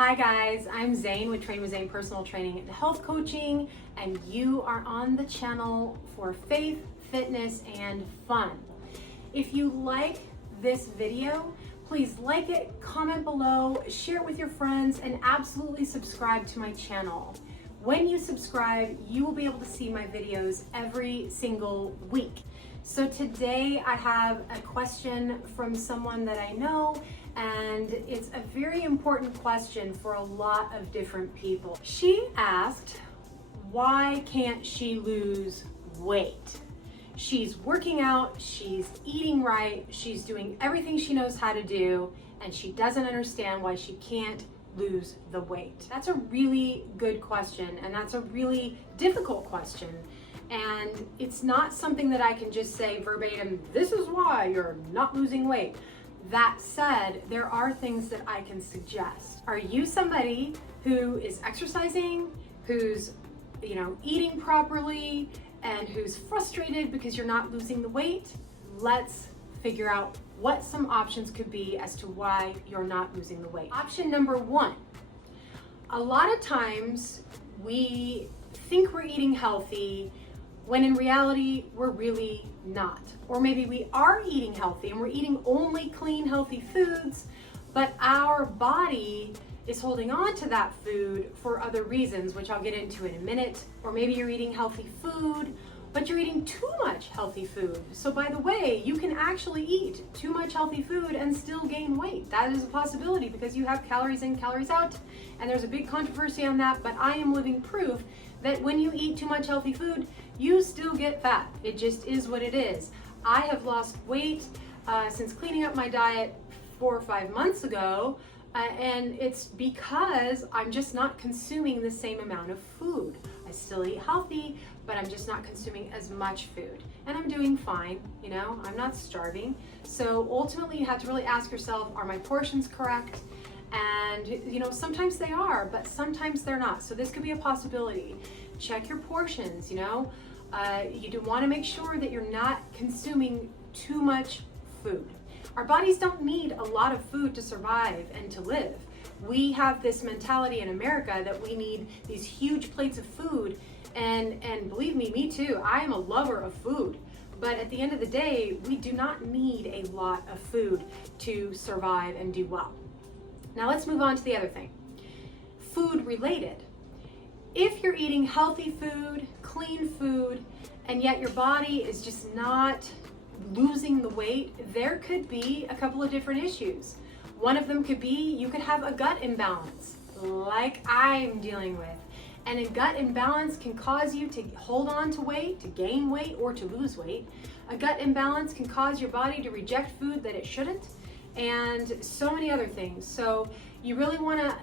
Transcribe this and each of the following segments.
Hi guys, I'm Zein with Train with Zein Personal Training and Health Coaching, and you are on the channel for faith, fitness, and fun. If you like this video, please like it, comment below, share it with your friends, and absolutely subscribe to my channel. When you subscribe, you will be able to see my videos every single week. So today I have a question from someone that I know, and it's a very important question for a lot of different people. She asked, why can't she lose weight? She's working out, she's eating right, she's doing everything she knows how to do, and she doesn't understand why she can't lose the weight. That's a really good question, and that's a really difficult question. And it's not something that I can just say verbatim, this is why you're not losing weight. That said, there are things that I can suggest. Are you somebody who is exercising, who's, eating properly, and who's frustrated because you're not losing the weight? Let's figure out what some options could be as to why you're not losing the weight. Option number one, a lot of times we think we're eating healthy when in reality we're really not. Or maybe we are eating healthy and we're eating only clean, healthy foods, but our body is holding on to that food for other reasons, which I'll get into in a minute. Or maybe you're eating healthy food, but you're eating too much healthy food. So by the way, you can actually eat too much healthy food and still gain weight. That is a possibility because you have calories in, calories out, and there's a big controversy on that, but I am living proof that when you eat too much healthy food, you still get fat. It just is what it is. I have lost weight since cleaning up my diet 4 or 5 months ago, and it's because I'm just not consuming the same amount of food. I still eat healthy, but I'm just not consuming as much food. And I'm doing fine, I'm not starving. So ultimately you have to really ask yourself, are my portions correct? And sometimes they are, but sometimes they're not. So this could be a possibility. Check your portions, you do want to make sure that you're not consuming too much food. Our bodies don't need a lot of food to survive and to live. We have this mentality in America that we need these huge plates of food, and believe me too, I am a lover of food. But at the end of the day, we do not need a lot of food to survive and do well. Now let's move on to the other thing. Food related. If you're eating healthy food, clean food, and yet your body is just not losing the weight, there could be a couple of different issues. One of them could be you could have a gut imbalance, like I'm dealing with. And a gut imbalance can cause you to hold on to weight, to gain weight, or to lose weight. A gut imbalance can cause your body to reject food that it shouldn't, and so many other things. So you really want to,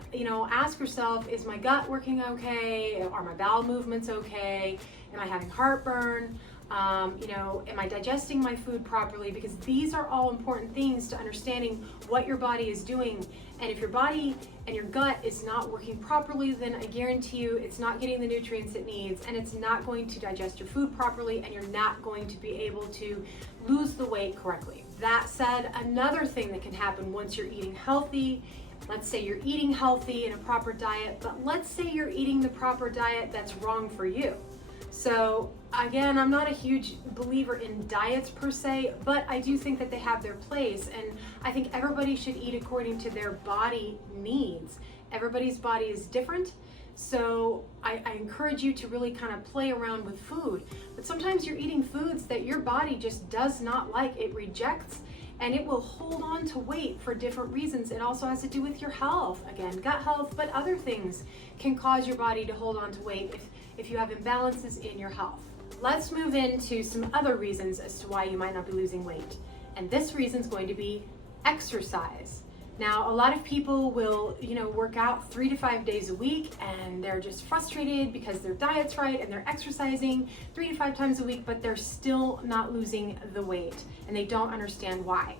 ask yourself, is my gut working okay? Are my bowel movements okay? Am I having heartburn? Am I digesting my food properly? Because these are all important things to understanding what your body is doing. And if your body and your gut is not working properly, then I guarantee you it's not getting the nutrients it needs, and it's not going to digest your food properly, and you're not going to be able to lose the weight correctly. That said, another thing that can happen once you're eating healthy, let's say you're eating healthy in a proper diet, but let's say you're eating the proper diet that's wrong for you. So again, I'm not a huge believer in diets per se, but I do think that they have their place, and I think everybody should eat according to their body needs. Everybody's body is different, so I encourage you to really kind of play around with food. But sometimes you're eating foods that your body just does not like, it rejects, and it will hold on to weight for different reasons. It also has to do with your health, again, gut health, but other things can cause your body to hold on to weight if you have imbalances in your health. Let's move into some other reasons as to why you might not be losing weight. And this reason is going to be exercise. Now, a lot of people will, work out 3 to 5 days a week, and they're just frustrated because their diet's right and they're exercising 3 to 5 times a week, but they're still not losing the weight, and they don't understand why.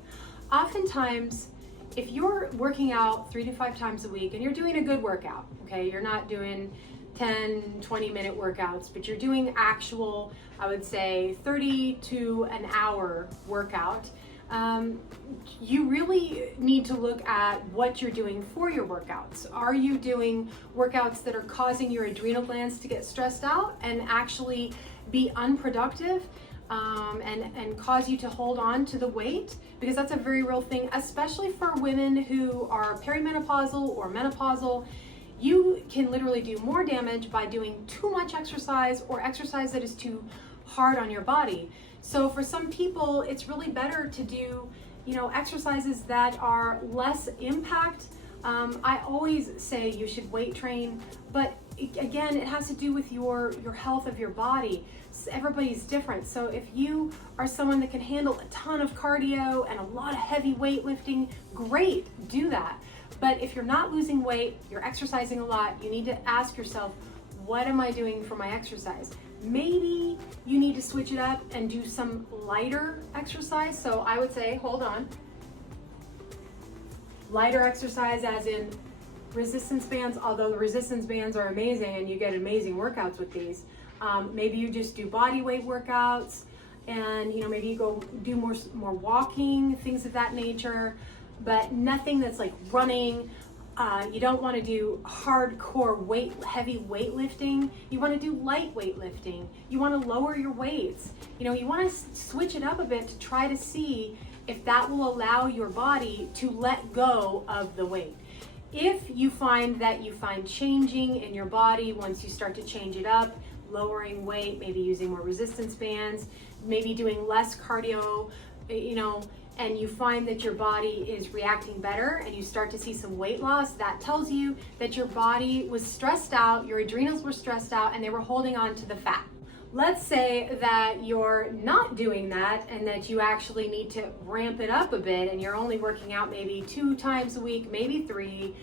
Oftentimes, if you're working out 3 to 5 times a week and you're doing a good workout, okay, you're not doing 10, 20-minute workouts, but you're doing actual, I would say 30 to an hour workout, you really need to look at what you're doing for your workouts. Are you doing workouts that are causing your adrenal glands to get stressed out and actually be unproductive and cause you to hold on to the weight? Because that's a very real thing, especially for women who are perimenopausal or menopausal. You can literally do more damage by doing too much exercise or exercise that is too hard on your body. So for some people, it's really better to do, exercises that are less impact. I always say you should weight train, but again, it has to do with your health of your body. Everybody's different. So if you are someone that can handle a ton of cardio and a lot of heavy weightlifting, great, do that. But if you're not losing weight, you're exercising a lot, you need to ask yourself, what am I doing for my exercise? Maybe you need to switch it up and do some lighter exercise. So I would say, hold on. Lighter exercise as in resistance bands, although the resistance bands are amazing and you get amazing workouts with these. Maybe you just do body weight workouts and maybe you go do more walking, things of that nature, but nothing that's like running. You don't want to do hardcore heavy weightlifting. You want to do light weightlifting. You want to lower your weights. You want to switch it up a bit to try to see if that will allow your body to let go of the weight. If you find that you find changing in your body once you start to change it up, lowering weight, maybe using more resistance bands, maybe doing less cardio, and you find that your body is reacting better and you start to see some weight loss, that tells you that your body was stressed out, your adrenals were stressed out, and they were holding on to the fat. Let's say that you're not doing that and that you actually need to ramp it up a bit and you're only working out maybe 2 times a week, maybe 3,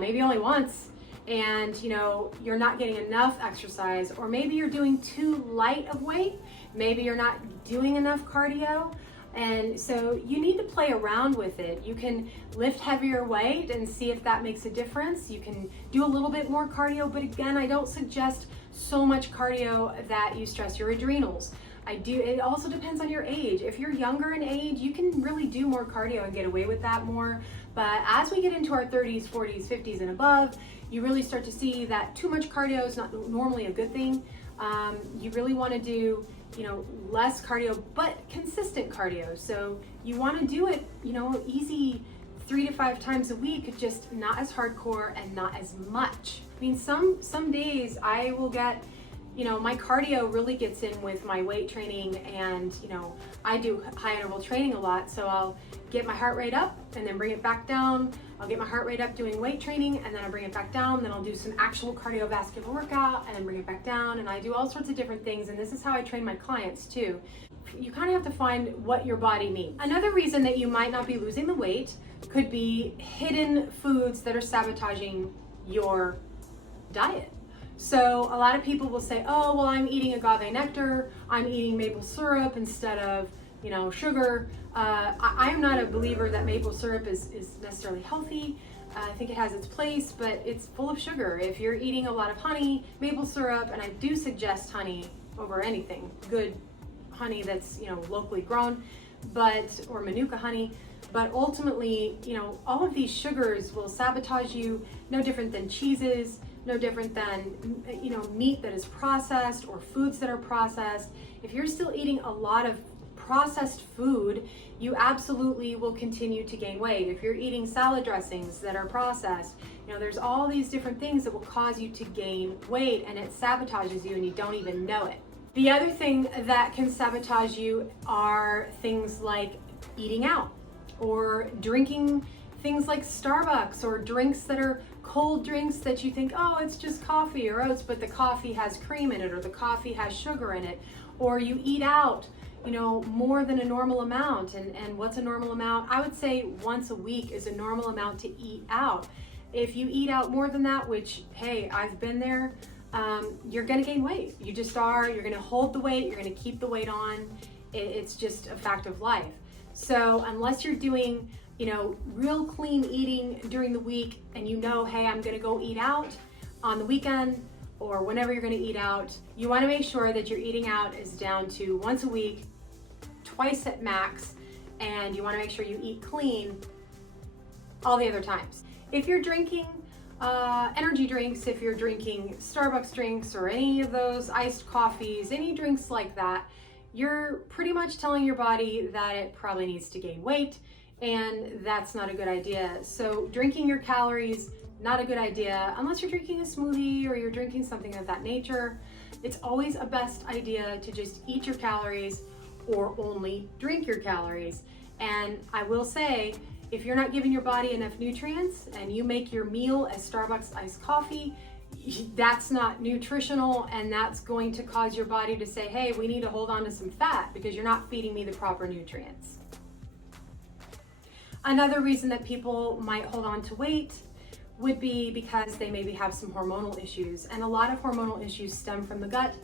maybe only once, and you're not getting enough exercise, or maybe you're doing too light of weight, maybe you're not doing enough cardio. And so you need to play around with it. You can lift heavier weight and see if that makes a difference. You can do a little bit more cardio, but again, I don't suggest so much cardio that you stress your adrenals. It also depends on your age. If you're younger in age, you can really do more cardio and get away with that more. But as we get into our 30s, 40s, 50s and above, you really start to see that too much cardio is not normally a good thing. You really want to do less cardio, but consistent cardio. So you want to do it, easy 3 to 5 times a week, just not as hardcore and not as much. I mean, some days I will get, my cardio really gets in with my weight training, and, I do high interval training a lot. So I'll get my heart rate up and then bring it back down. I'll get my heart rate up doing weight training and then I bring it back down. Then I'll do some actual cardiovascular workout and then bring it back down. And I do all sorts of different things. And this is how I train my clients too. You kind of have to find what your body needs. Another reason that you might not be losing the weight could be hidden foods that are sabotaging your diet. So a lot of people will say, oh, well, I'm eating agave nectar. I'm eating maple syrup instead of sugar. I am not a believer that maple syrup is necessarily healthy. I think it has its place, but it's full of sugar. If you're eating a lot of honey, maple syrup, and I do suggest honey over anything, good honey that's locally grown, or Manuka honey. But ultimately, all of these sugars will sabotage you. No different than cheeses, no different than meat that is processed or foods that are processed. If you're still eating a lot of processed food, you absolutely will continue to gain weight. If you're eating salad dressings that are processed, there's all these different things that will cause you to gain weight, and it sabotages you and you don't even know it. The other thing that can sabotage you are things like eating out or drinking things like Starbucks, or drinks that are cold drinks that you think, oh, it's just coffee or oats, but the coffee has cream in it or the coffee has sugar in it. Or you eat out more than a normal amount. And what's a normal amount? I would say once a week is a normal amount to eat out. If you eat out more than that, which, hey, I've been there, you're gonna gain weight. You just are. You're gonna hold the weight. You're gonna keep the weight on. It's just a fact of life. So unless you're doing, real clean eating during the week, and hey, I'm gonna go eat out on the weekend or whenever you're gonna eat out, you wanna make sure that your eating out is down to once a week, twice at max, and you want to make sure you eat clean all the other times. If you're drinking energy drinks, if you're drinking Starbucks drinks or any of those iced coffees, any drinks like that, you're pretty much telling your body that it probably needs to gain weight, and that's not a good idea. So drinking your calories, not a good idea unless you're drinking a smoothie or you're drinking something of that nature. It's always a best idea to just eat your calories or only drink your calories. And I will say, if you're not giving your body enough nutrients and you make your meal as Starbucks iced coffee, that's not nutritional, and that's going to cause your body to say, hey, we need to hold on to some fat because you're not feeding me the proper nutrients. Another reason that people might hold on to weight would be because they maybe have some hormonal issues, and a lot of hormonal issues stem from the gut,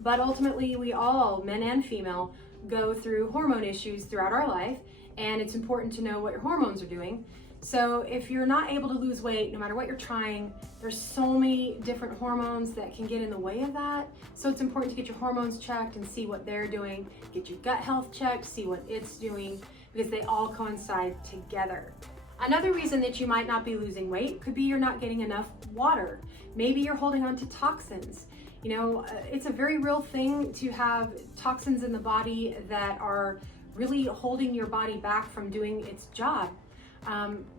but ultimately we all, men and female, go through hormone issues throughout our life, and it's important to know what your hormones are doing. So if you're not able to lose weight, no matter what you're trying, there's so many different hormones that can get in the way of that. So it's important to get your hormones checked and see what they're doing, get your gut health checked, see what it's doing, because they all coincide together. Another reason that you might not be losing weight could be you're not getting enough water. Maybe you're holding on to toxins. You know, it's a very real thing to have toxins in the body that are really holding your body back from doing its job.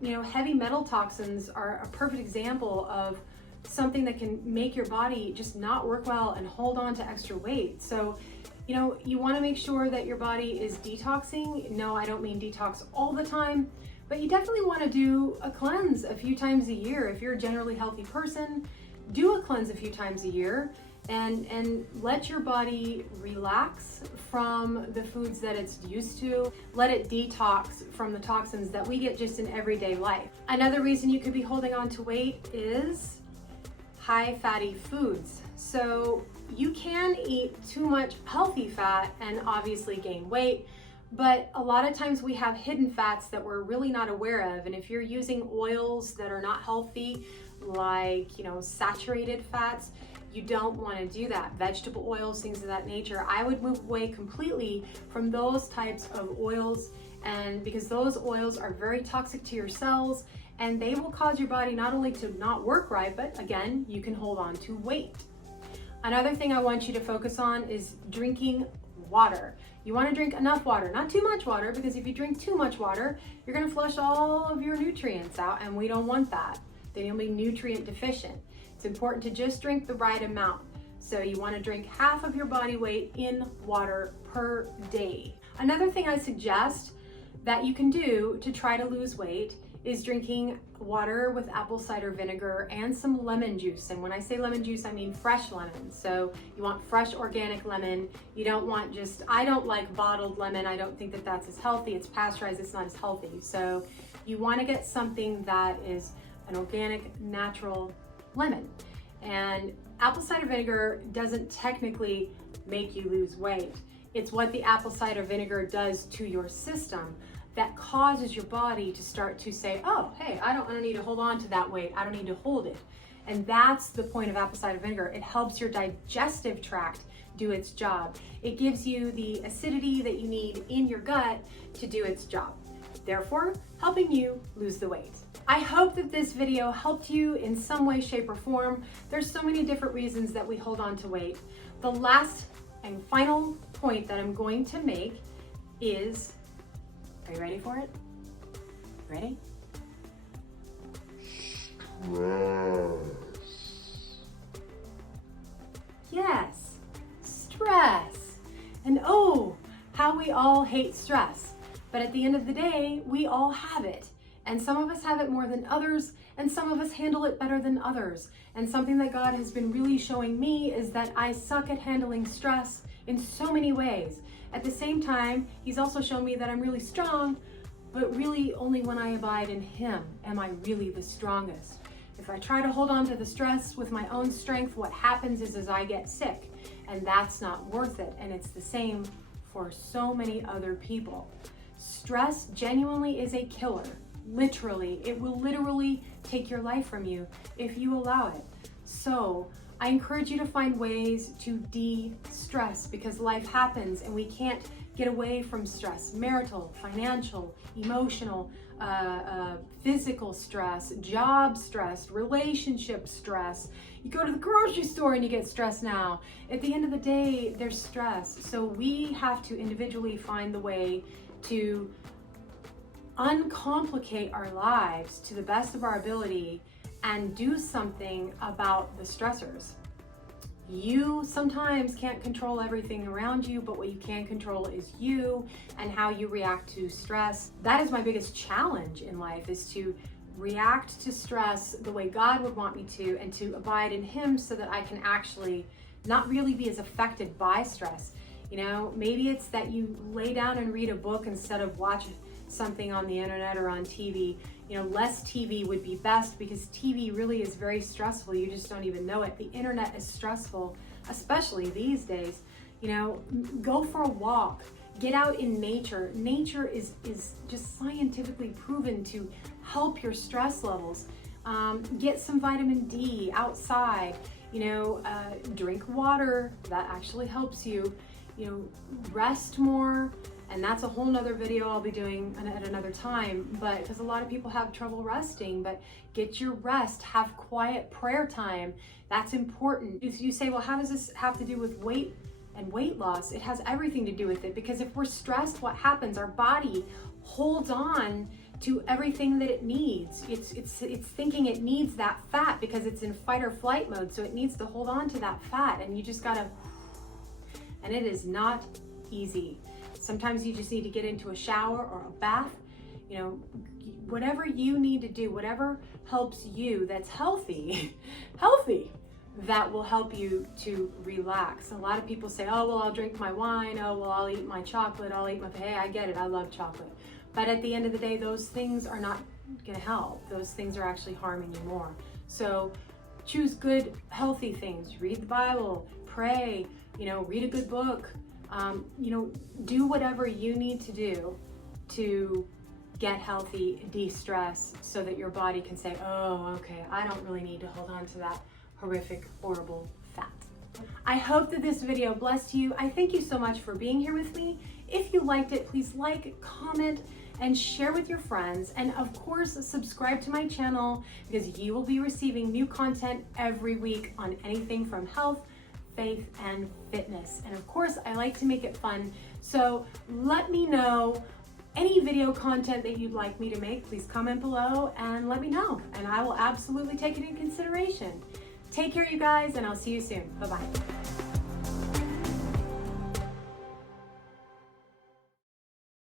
You know, heavy metal toxins are a perfect example of something that can make your body just not work well and hold on to extra weight. So, you know, you want to make sure that your body is detoxing. No, I don't mean detox all the time, but you definitely want to do a cleanse a few times a year. If you're a generally healthy person, do a cleanse a few times a year and let your body relax from the foods that it's used to. Let it detox from the toxins that we get just in everyday life. Another reason you could be holding on to weight is high fatty foods. So you can eat too much healthy fat and obviously gain weight, but a lot of times we have hidden fats that we're really not aware of. And if you're using oils that are not healthy, like, you know, saturated fats, you don't want to do that. Vegetable oils, things of that nature. I would move away completely from those types of oils, and because those oils are very toxic to your cells, and they will cause your body not only to not work right, but again, you can hold on to weight. Another thing I want you to focus on is drinking water. You want to drink enough water, not too much water, because if you drink too much water, you're going to flush all of your nutrients out, and we don't want that. Then you'll be nutrient deficient. It's important to just drink the right amount. So you want to drink half of your body weight in water per day. Another thing I suggest that you can do to try to lose weight is drinking water with apple cider vinegar and some lemon juice. And when I say lemon juice, I mean fresh lemon. So you want fresh organic lemon. You don't want just, I don't like bottled lemon. I don't think that that's as healthy. It's pasteurized, it's not as healthy. So you want to get something that is an organic, natural lemon. And apple cider vinegar doesn't technically make you lose weight. It's what the apple cider vinegar does to your system that causes your body to start to say, oh, hey, I don't need to hold on to that weight. I don't need to hold it. And that's the point of apple cider vinegar. It helps your digestive tract do its job. It gives you the acidity that you need in your gut to do its job, therefore helping you lose the weight. I hope that this video helped you in some way, shape, or form. There's so many different reasons that we hold on to weight. The last and final point that I'm going to make is, are you ready for it? Ready? Stress. Yes, stress. And oh, how we all hate stress. But at the end of the day, we all have it. And some of us have it more than others, and some of us handle it better than others. And something that God has been really showing me is that I suck at handling stress in so many ways. At the same time, He's also shown me that I'm really strong, but really only when I abide in Him am I really the strongest. If I try to hold on to the stress with my own strength, what happens is I get sick, and that's not worth it. And it's the same for so many other people. Stress genuinely is a killer. Literally, it will literally take your life from you if you allow it. So I encourage you to find ways to de-stress, because life happens and we can't get away from stress, marital, financial, emotional, physical stress, job stress, relationship stress. You go to the grocery store and you get stressed now. At the end of the day, there's stress. So we have to individually find the way to uncomplicate our lives to the best of our ability and do something about the stressors. You sometimes can't control everything around you, but what you can control is you and how you react to stress. That is my biggest challenge in life, is to react to stress the way God would want me to, and to abide in Him so that I can actually not really be as affected by stress. You know, maybe it's that you lay down and read a book instead of watch something on the internet or on TV. You know, less TV would be best, because TV really is very stressful. You just don't even know it. The internet is stressful, especially these days. You know, go for a walk, get out in nature. Nature is just scientifically proven to help your stress levels. Get some vitamin D outside, you know, drink water, that actually helps you. You know, rest more. And that's a whole nother video I'll be doing at another time, but because a lot of people have trouble resting. But get your rest, have quiet prayer time. That's important. If you say, well, how does this have to do with weight and weight loss? It has everything to do with it, because if we're stressed, what happens? Our body holds on to everything that it needs. It's thinking it needs that fat because it's in fight or flight mode, so it needs to hold on to that fat, and you just gotta, and it is not easy. Sometimes you just need to get into a shower or a bath, you know, whatever you need to do, whatever helps you that's healthy, that will help you to relax. A lot of people say, oh, well, I'll drink my wine. Oh, well, I'll eat my chocolate. I'll eat my, hey, I get it. I love chocolate. But at the end of the day, those things are not going to help. Those things are actually harming you more. So choose good, healthy things. Read the Bible, pray, you know, read a good book. You know, do whatever you need to do to get healthy, de-stress, so that your body can say, oh, okay, I don't really need to hold on to that horrific, horrible fat. I hope that this video blessed you. I thank you so much for being here with me. If you liked it, please like, comment, and share with your friends. And of course, subscribe to my channel, because you will be receiving new content every week on anything from health, faith, and fitness. And of course, I like to make it fun. So let me know any video content that you'd like me to make. Please comment below and let me know, and I will absolutely take it in consideration. Take care, you guys, and I'll see you soon. Bye-bye.